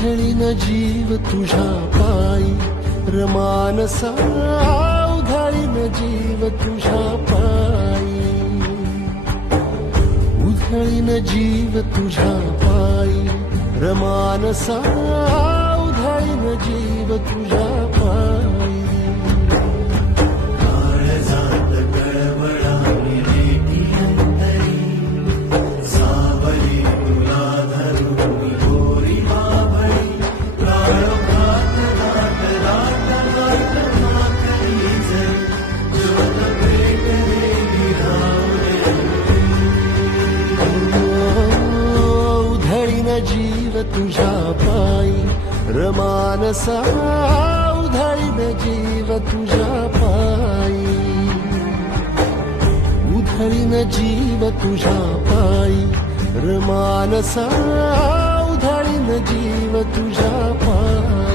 उधळीन जीव तुझ्या पायी रमानसा उधळीन जीव तुझ्या पायी उधळीन जीव तुझ्या पायी रमानसा उधळीन जीव तुझ्या पायी काळजात कळवळाली रेटी अंतरी सावली तुला धरून गोरी बाभळी काळोखात दाट दाट दाट माकरी जर ज्योत पेटलेली धावले उधळीन जीव तुझ्या पायी रमानसा उधळीन जीव तुझ्या पायी उधळीन जीव तुझ्या पायी रमानसा उधळीन जीव तुझ्या पायी